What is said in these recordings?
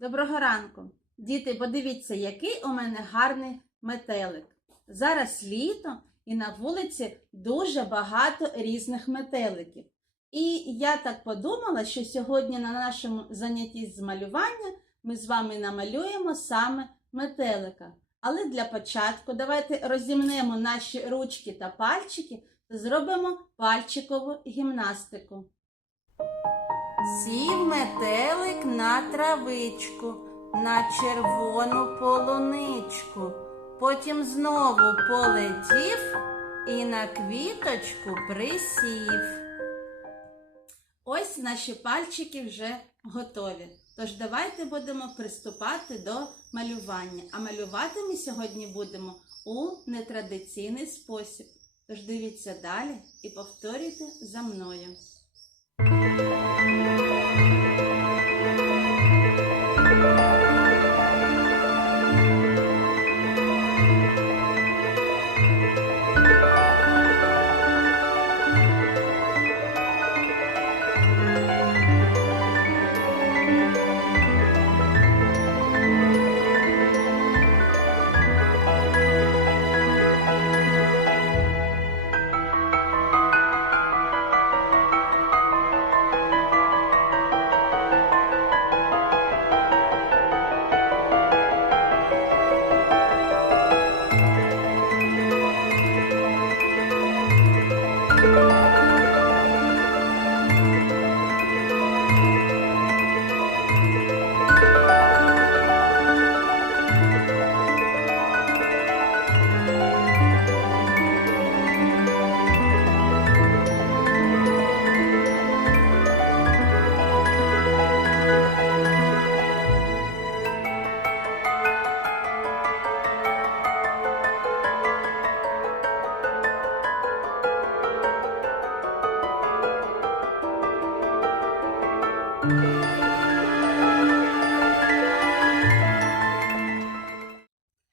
Доброго ранку. Діти, подивіться, який у мене гарний метелик. Зараз літо і на вулиці дуже багато різних метеликів. І я так подумала, що сьогодні на нашому занятті з малювання ми з вами намалюємо саме метелика. Але для початку давайте розімнемо наші ручки та пальчики та зробимо пальчикову гімнастику. Сів метелик на травичку, на червону полуничку. Потім знову полетів і на квіточку присів. Ось наші пальчики вже готові. Тож давайте будемо приступати до малювання. А малювати ми сьогодні будемо у нетрадиційний спосіб. Тож дивіться далі і повторюйте за мною. Música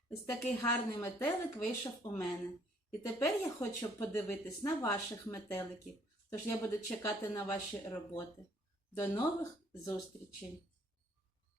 Ось такий гарний метелик вийшов у мене. І тепер я хочу подивитись на ваших метеликів. Тож я буду чекати на ваші роботи. До нових зустрічей!